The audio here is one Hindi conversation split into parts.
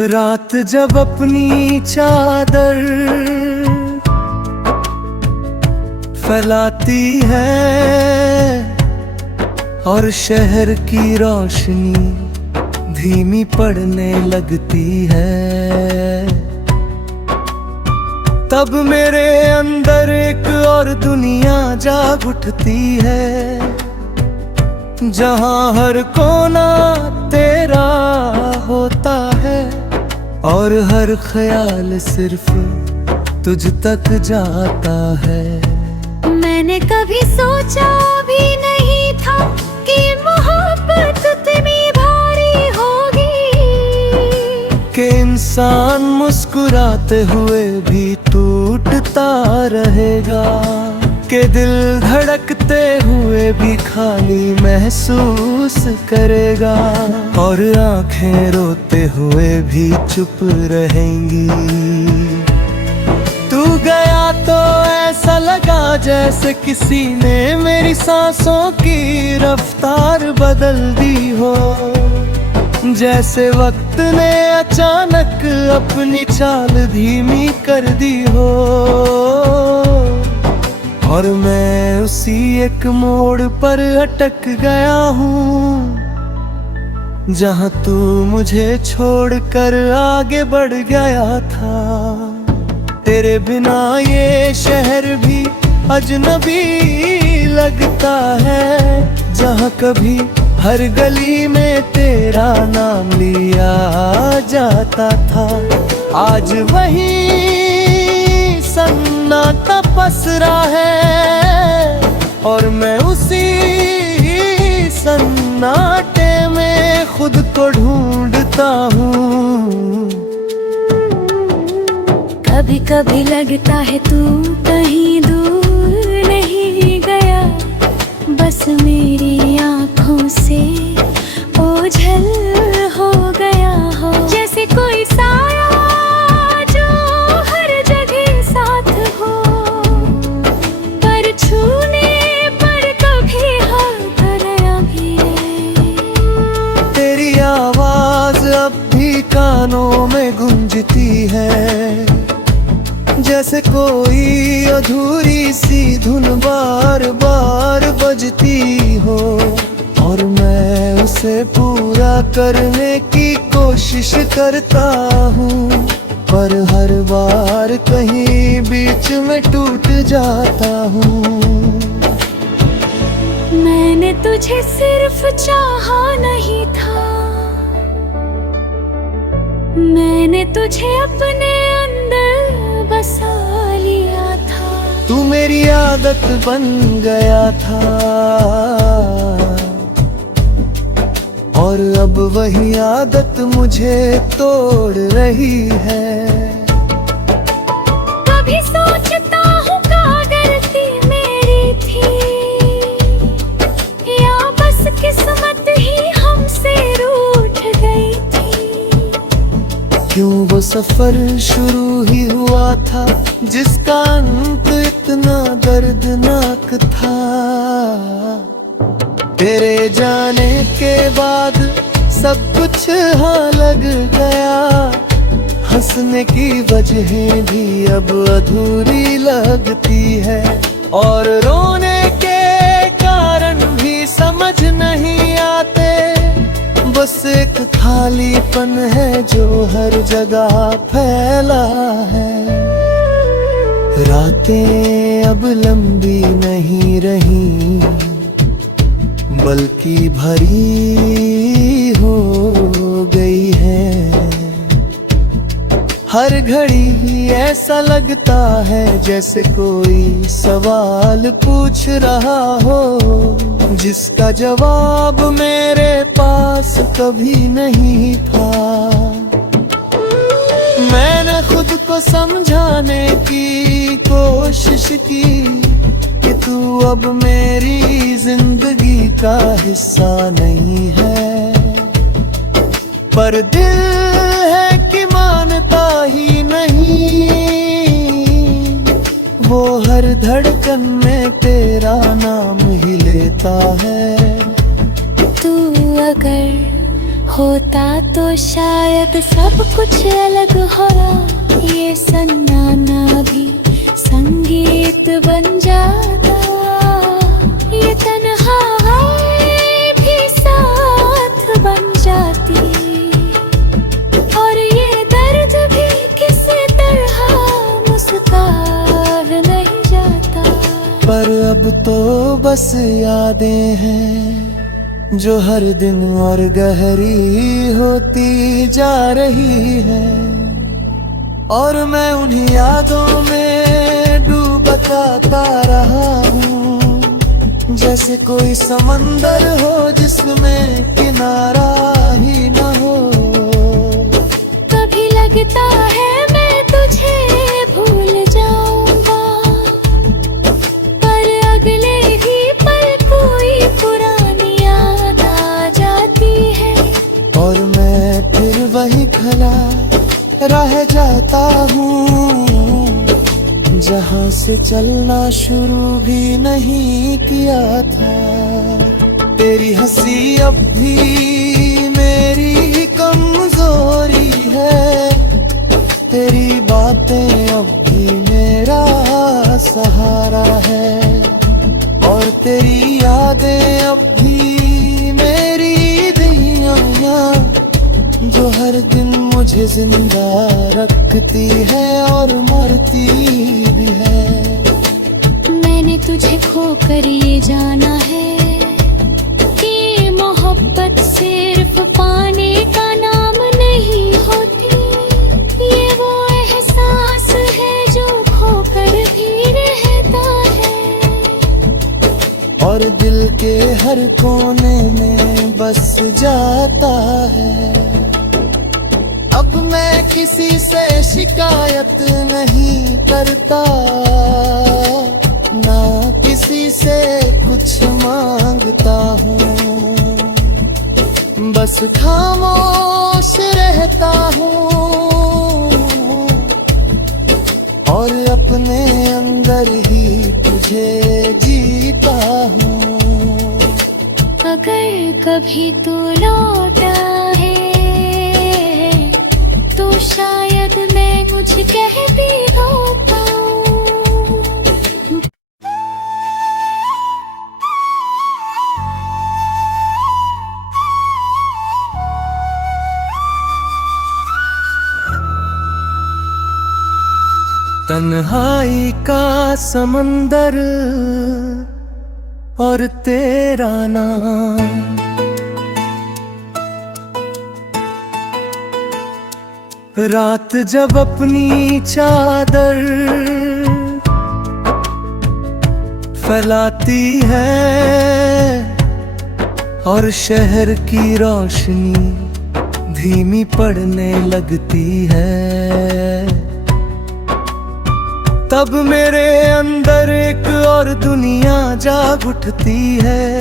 रात जब अपनी चादर फैलाती है और शहर की रोशनी धीमी पड़ने लगती है, तब मेरे अंदर एक और दुनिया जाग उठती है, जहां हर कोना तेरा होता है और हर ख्याल सिर्फ तुझ तक जाता है। मैंने कभी सोचा भी नहीं था कि मोहब्बत इतनी भारी होगी, कि इंसान मुस्कुराते हुए भी टूटता रहेगा, कि दिल धड़कते हुए भी खाली महसूस करेगा और आंखें रोते हुए भी चुप रहेंगी। तू गया तो ऐसा लगा जैसे किसी ने मेरी सांसों की रफ्तार बदल दी हो, जैसे वक्त ने अचानक अपनी चाल धीमी कर दी हो। और मैं उसी एक मोड़ पर अटक गया हूँ, जहाँ तू मुझे छोड़कर आगे बढ़ गया था। तेरे बिना ये शहर भी अजनबी लगता है, जहाँ कभी हर गली में तेरा नाम लिया जाता था। आज वही सन्नाटा पसरा है और मैं उसी सन्नाटे में खुद को ढूंढता हूँ। कभी कभी लगता है तू कहीं दूर नहीं गया, बस मेरी आँखों से ओझल हो गया हो, जैसे कोई साया जो हर जगह साथ हो, पर छूने पर कभी हाथ न भिड़े। तेरी आवाज अब भी कानों में गूंजती है, जैसे कोई अधूरी सी धुन बार बार बजती हो, और मैं उसे पूरा करने की कोशिश करता हूँ, पर हर बार कहीं बीच में टूट जाता हूँ। मैंने तुझे सिर्फ चाहा नहीं था, मैंने तुझे अपने अंदर बसा लिया था। तू मेरी आदत बन गया था और अब वही आदत मुझे तोड़ रही है। कभी सोचता हूँ गलती मेरी थी, या बस किस्मत ही हमसे रूठ गई थी। क्यों वो सफर शुरू ही हुआ था जिसका अंत इतना दर्दनाक था। तेरे जाने के बाद सब कुछ हाँ लग गया, हंसने की वजहें भी अब अधूरी लगती है, और रोने के कारण भी समझ नहीं आते। बस एक खालीपन है जो हर जगह फैला है। रातें अब लंबी नहीं रही, बल्कि भरी हो गई है। हर घड़ी ऐसा लगता है जैसे कोई सवाल पूछ रहा हो, जिसका जवाब मेरे पास कभी नहीं था। मैंने खुद को समझाने की कोशिश की कि तू अब मेरी जिंदगी का हिस्सा नहीं है, पर दिल है कि मानता ही नहीं। वो हर धड़कन में तेरा नाम ही लेता है। तू अगर होता तो शायद सब कुछ अलग हो, ये सन्नाटा भी संगीत बन जाता, ये तन्हाई भी साथ बन जाती, और ये दर्द भी किसी तरह मुस्कान नहीं जाता। पर अब तो बस यादें हैं जो हर दिन और गहरी होती जा रही है, और मैं उन्हीं यादों में डूबता रहा हूँ, जैसे कोई समंदर हो जिसमें किनारा ही न हो। कभी लगता है मैं तुझे भूल जाऊंगा, पर अगले ही पल कोई पुरानी याद आ जाती है, और मैं फिर वही खड़ा रह जाता हूँ जहाँ से चलना शुरू भी नहीं किया था। तेरी हंसी अब भी मेरी कमजोरी है, तेरी बातें अब भी मेरा सहारा है, और तेरी यादें अब भी मेरी दियाँ जो हर दिन मुझे जिंदा रखती है और मरती भी है। मैंने तुझे खोकर ये जाना है कि मोहब्बत सिर्फ पाने का नाम नहीं होती, ये वो एहसास है जो खोकर भी रहता है, और दिल के हर कोने में बस जाता है। अब मैं किसी से शिकायत नहीं करता, ना किसी से कुछ मांगता हूँ, बस खामोश रहता हूँ और अपने अंदर ही तुझे जीता हूँ। अगर कभी तू लौटा है तो शायद मैं कुछ कह भी होता हूँ। तन्हाई का समंदर और तेरा नाम, रात जब अपनी चादर फैलाती है और शहर की रोशनी धीमी पड़ने लगती है, तब मेरे अंदर एक और दुनिया जाग उठती है,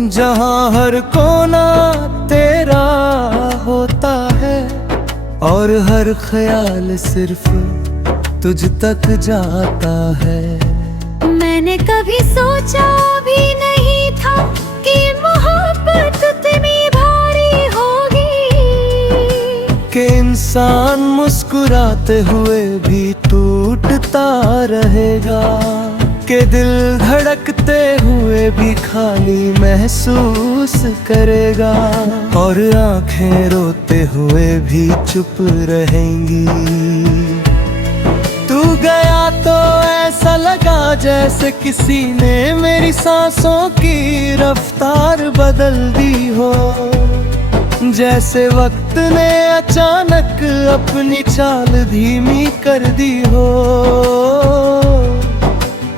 जहां हर कोना तेरा होता है और हर ख्याल सिर्फ तुझ तक जाता है। मैंने कभी सोचा भी नहीं था कि मोहब्बत इतनी भारी होगी, कि इंसान मुस्कुराते हुए भी टूटता रहेगा, कि दिल धड़कते हुए भी खाली महसूस करेगा, और आंखें रोते हुए भी चुप रहेंगी। तू गया तो ऐसा लगा जैसे किसी ने मेरी सांसों की रफ्तार बदल दी हो, जैसे वक्त ने अचानक अपनी चाल धीमी कर दी हो,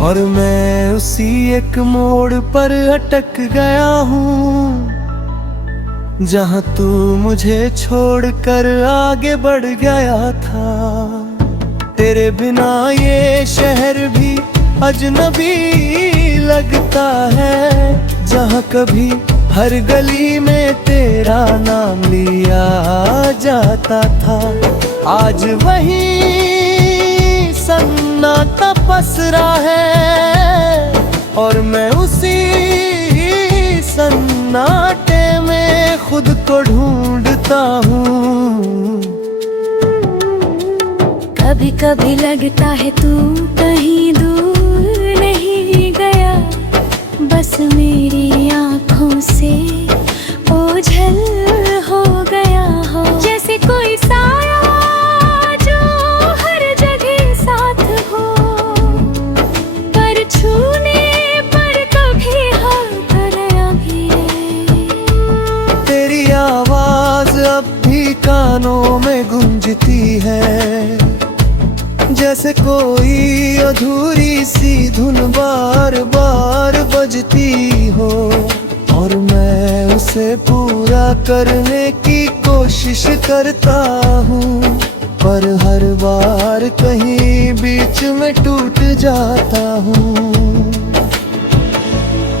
और मैं उसी एक मोड़ पर अटक गया हूँ, जहाँ तू मुझे छोड़कर आगे बढ़ गया था। तेरे बिना ये शहर भी अजनबी लगता है, जहाँ कभी हर गली में तेरा नाम लिया जाता था। आज वही सन्नाटा पसरा है और मैं उसी सन्नाटे में खुद को ढूंढता हूँ। कभी कभी लगता है तू कहीं दूर नहीं गया, बस मेरी आँखों से ओझल हो गया हो। जैसे कोई साया जो हर जगह साथ हो, पर छूने पर कभी हाथ न गिरे। तेरी आवाज अब भी कानों में गूंजती है, जैसे कोई अधूरी सी धुन बार बार बजती हो, और मैं उसे पूरा करने की कोशिश करता हूँ, पर हर बार कहीं बीच में टूट जाता हूँ।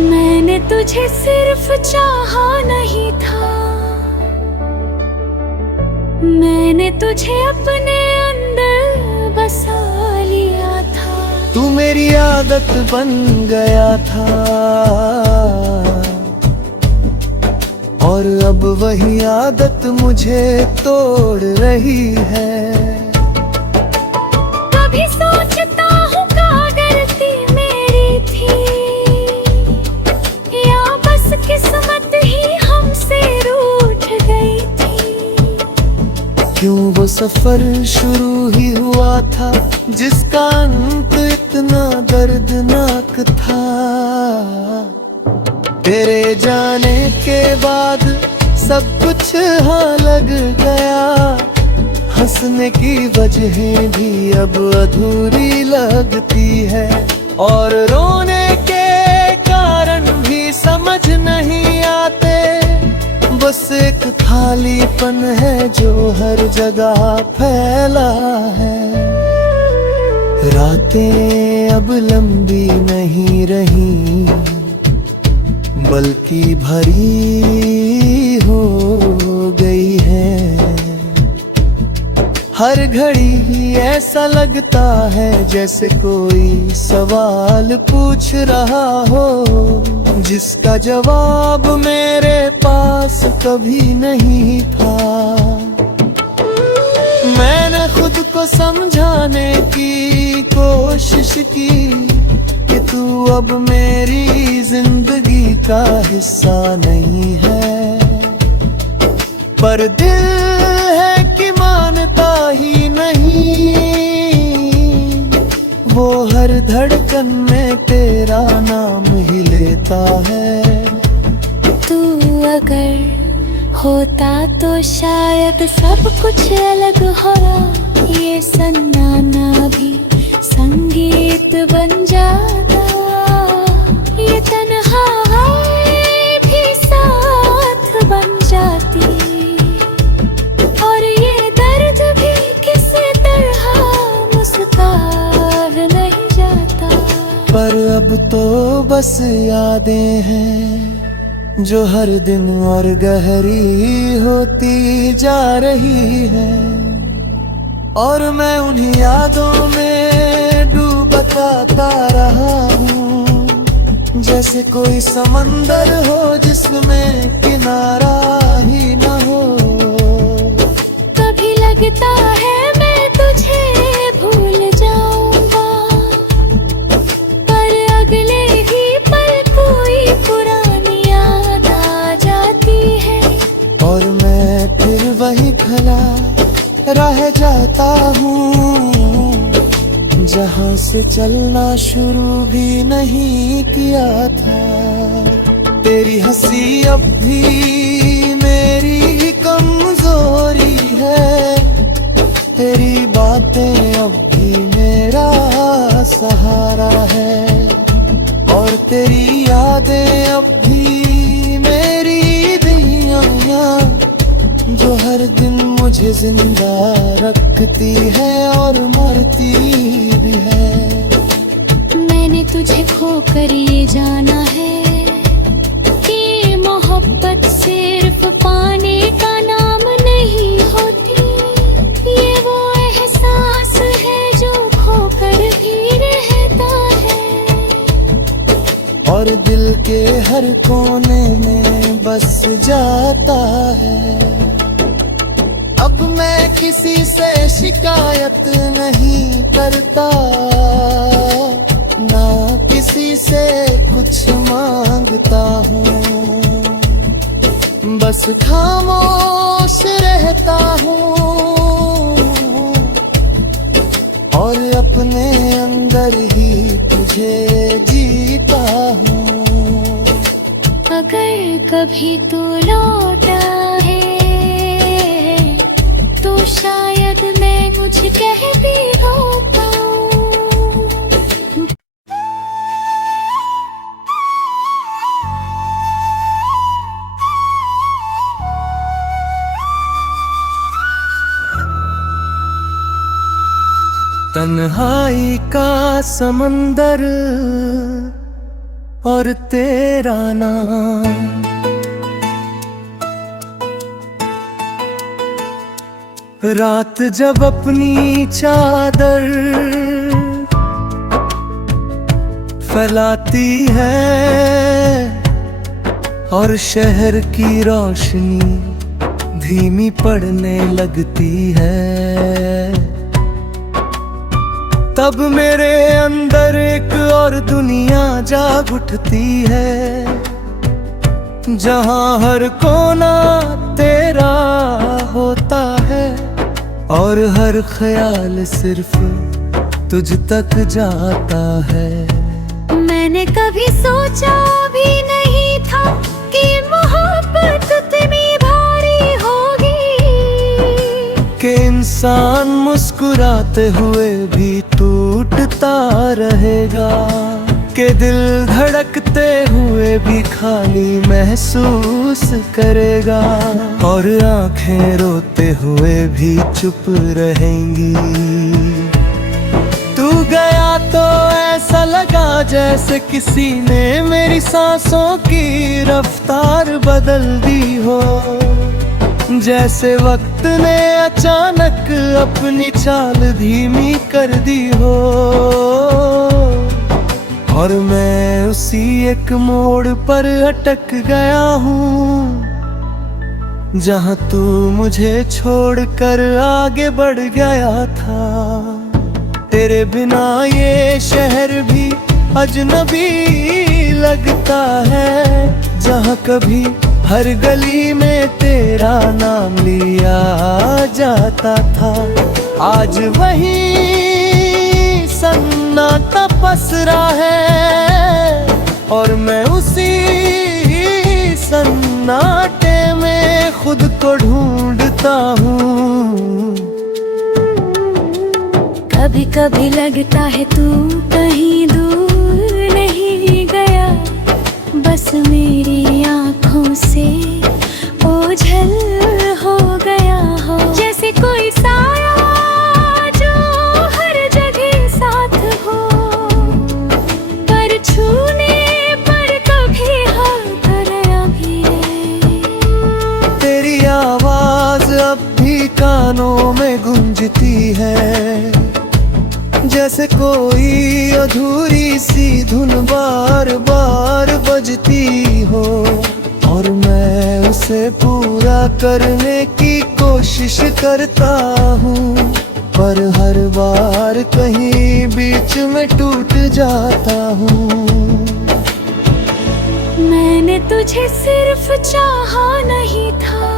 मैंने तुझे सिर्फ चाहा नहीं था, मैंने तुझे अपने अंदर बसा लिया था। तू मेरी आदत बन गया था, और अब वही आदत मुझे तोड़ रही है। कभी सोचता हूँ गलती मेरी थी, या बस किस्मत ही हमसे रूठ गई थी। क्यों वो सफर शुरू ही हुआ था, जिसका अंत इतना दर्दनाक था। तेरे जाने के बाद सब कुछ हाँ लग गया, हंसने की वजह भी अब अधूरी लगती है, और रोने के कारण भी समझ नहीं आते। बस एक खालीपन है जो हर जगह फैला है। रातें अब लंबी नहीं रही, बल्कि भरी हो गई है। हर घड़ी ही ऐसा लगता है जैसे कोई सवाल पूछ रहा हो, जिसका जवाब मेरे पास कभी नहीं था। मैंने खुद को समझाने की कोशिश की कि तू अब मेरी जिंदगी का हिस्सा नहीं है, पर दिल है कि मानता ही नहीं। वो हर धड़कन में तेरा नाम ही लेता है। तू अगर होता तो शायद सब कुछ अलग होता, ये सन्नाटा भी संगीत बन जाता, ये तन्हाई भी साथ बन जाती, और ये दर्द भी किसी तरह मुस्कान नहीं जाता। पर अब तो बस यादें हैं जो हर दिन और गहरी होती जा रही है, और मैं उन्हीं यादों में डूबता रहा हूँ, जैसे कोई समंदर हो जिसमें किनारा ही न हो। कभी लगता है मैं तुझे भूल जाऊंगा, पर अगले ही पल कोई पुरानी याद आ जाती है, और मैं फिर वही भला रह जाता हूँ, जहाँ से चलना शुरू भी नहीं किया था। तेरी हंसी अब भी मेरी कमजोरी है, तेरी बातें अब भी मेरा सहारा है, और तेरी यादें अब भी मेरी दियाँ जो हर दिन मुझे जिंदा रखती है और मरती भी है। मैंने तुझे खोकर ये जाना है कि मोहब्बत सिर्फ पाने का नाम नहीं होती, ये वो एहसास है जो खोकर भी रहता है, और दिल के हर कोने में बस जाता होता है। अब मैं किसी से शिकायत नहीं करता, ना किसी से कुछ मांगता हूँ, बस खामोश रहता हूँ और अपने अंदर ही तुझे जीता हूँ। अगर कभी तू लौटा है तो शायद मैं कुछ कहती होता। तन्हाई का समंदर और तेरा नाम, रात जब अपनी चादर फैलाती है और शहर की रोशनी धीमी पड़ने लगती है, तब मेरे अंदर एक और दुनिया जाग उठती है, जहां हर कोना तेरा होता है और हर ख्याल सिर्फ तुझ तक जाता है। मैंने कभी सोचा भी नहीं था कि मोहब्बत इतनी भारी होगी, कि इंसान मुस्कुराते हुए भी टूटता रहेगा, कि दिल धड़कते हुए भी खाली महसूस करेगा और आंखें रोते हुए भी चुप रहेंगी। तू गया तो ऐसा लगा जैसे किसी ने मेरी सांसों की रफ्तार बदल दी हो, जैसे वक्त ने अचानक अपनी चाल धीमी कर दी हो और मैं उसी एक मोड़ पर अटक गया हूँ, जहाँ तू मुझे छोड़कर आगे बढ़ गया था। तेरे बिना ये शहर भी अजनबी लगता है, जहाँ कभी हर गली में तेरा नाम लिया जाता था। आज वही सन्नाटा पसरा है और मैं उसी सन्नाटे में खुद को ढूंढता हूँ। कभी कभी लगता है तू कहीं दूर नहीं गया, बस मेरी आँखों से ओझल हो गया हो, जैसे कोई साया जो हर जगह साथ हो, पर छूने पर कभी हाथ न भी। तेरी आवाज अब भी कानों में गूंजती है, जैसे कोई अधूरी सी धुन बार बार बजती हो और मैं उसे पूरा करने की कोशिश करता हूँ, पर हर बार कहीं बीच में टूट जाता हूँ। मैंने तुझे सिर्फ चाहा नहीं था,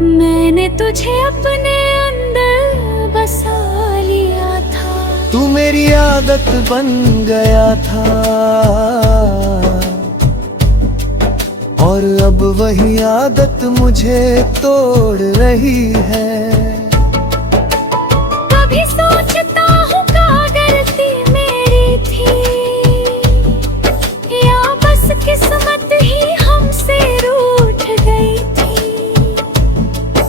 मैंने तुझे अपने अंदर बसा लिया था। तू मेरी आदत बन गया था और अब वही आदत मुझे तोड़ रही है। कभी सोचता हूँ क्या गलती मेरी थी, या बस किस्मत ही हमसे रूठ गई थी।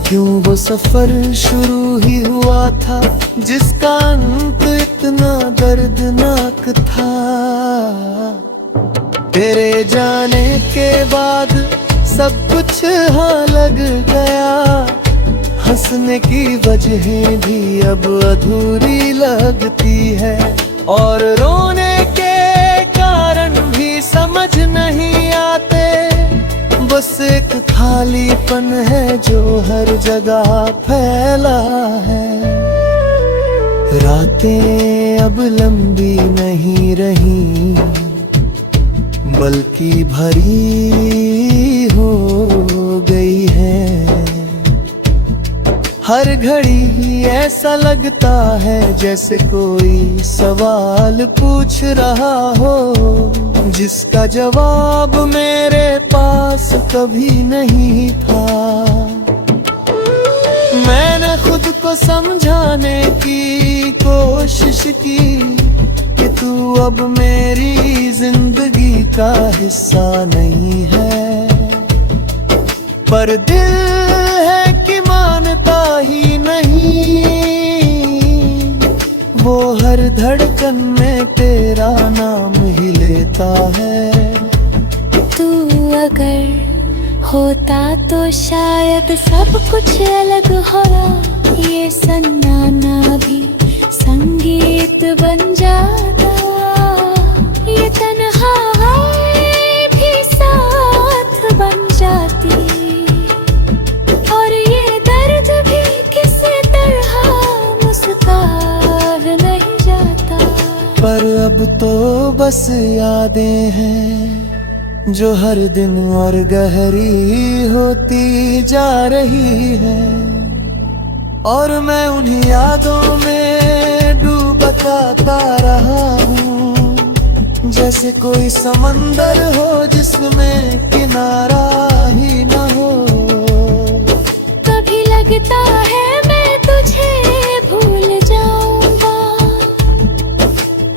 क्यों वो सफर शुरू ही हुआ था जिसका अंत इतना दर्दनाक था। तेरे जाने के बाद सब कुछ हाँ लग गया, हंसने की वजह भी अब अधूरी लगती है और रोने के कारण भी समझ नहीं आते। बस एक खालीपन है जो हर जगह फैला है। रातें अब लंबी नहीं रही बल्कि भरी हो गई है। हर घड़ी ऐसा लगता है जैसे कोई सवाल पूछ रहा हो, जिसका जवाब मेरे पास कभी नहीं था। मैंने खुद को समझाने की कोशिश की कि तू अब मेरी जिंदगी का हिस्सा नहीं है, पर दिल है कि मानता ही नहीं। वो हर धड़कन में तेरा नाम ही लेता है। तू अगर होता तो शायद सब कुछ अलग होता। ये सन्नाटा भी संगीत बन जाता, ये तन्हाई भी साथ बन जाती, और ये दर्द भी किसी तरह मुस्का नहीं जाता। पर अब तो बस यादें हैं जो हर दिन और गहरी होती जा रही है, और मैं उन्हीं यादों में डूबता रहा हूँ। जैसे कोई समंदर हो जिसमें किनारा ही न हो। कभी लगता है मैं तुझे भूल जाऊंगा,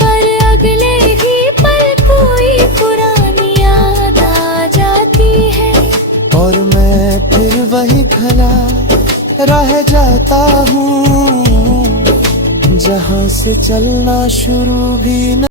पर अगले ही पल कोई पुरानी याद आ जाती है, और मैं फिर वही खड़ा रह जाता हूँ जहाँ से चलना शुरू भी न